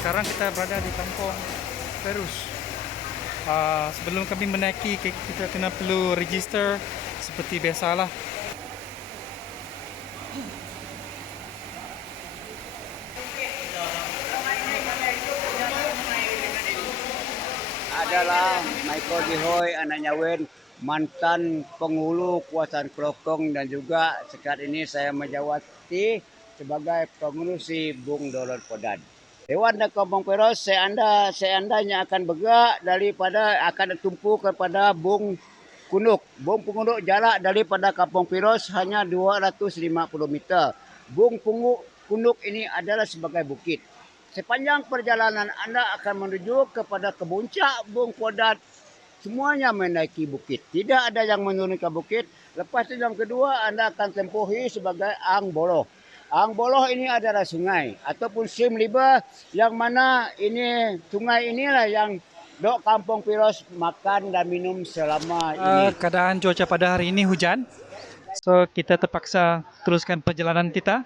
Sekarang kita berada di Kampung Peros. Sebelum kami menaiki, kita kena perlu register seperti biasalah. Adalah Michael Dihoy, anaknya Wen, mantan penghulu kuasaan Krokong, dan juga sekarang ini saya menjawati sebagai pengurusi Bung Podad. Dewan Kpg Peros seandainya akan bergerak daripada akan tumpu kepada Bung Pondok. Bung Pondok jarak daripada Kampung Peros hanya 250 meter. Bung Pondok ini adalah sebagai bukit. Sepanjang perjalanan anda akan menuju kepada kepuncak Bung Podad, semuanya menaiki bukit. Tidak ada yang menurunkan bukit. Lepas itu yang kedua, anda akan tempuhi sebagai Ang Boloh. Ang Boloh ini adalah sungai ataupun stream river, yang mana ini sungai inilah yang dok Kampung Peros makan dan minum selama ini. Keadaan cuaca pada hari ini hujan, so kita terpaksa teruskan perjalanan kita.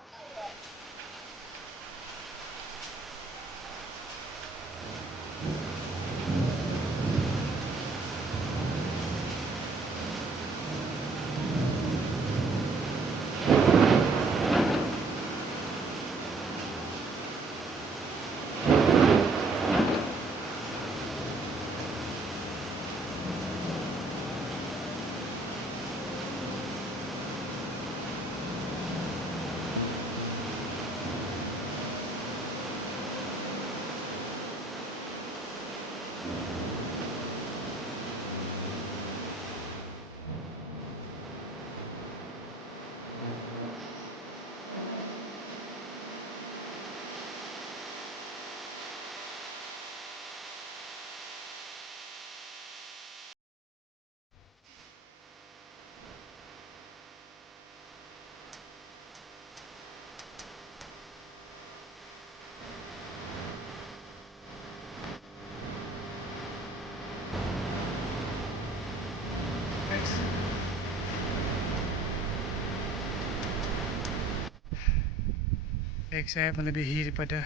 Beg saya melebihi daripada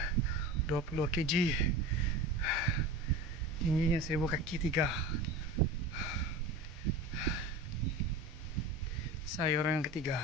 20 kg. Tingginya 1000 kaki 3. Saya orang yang ketiga.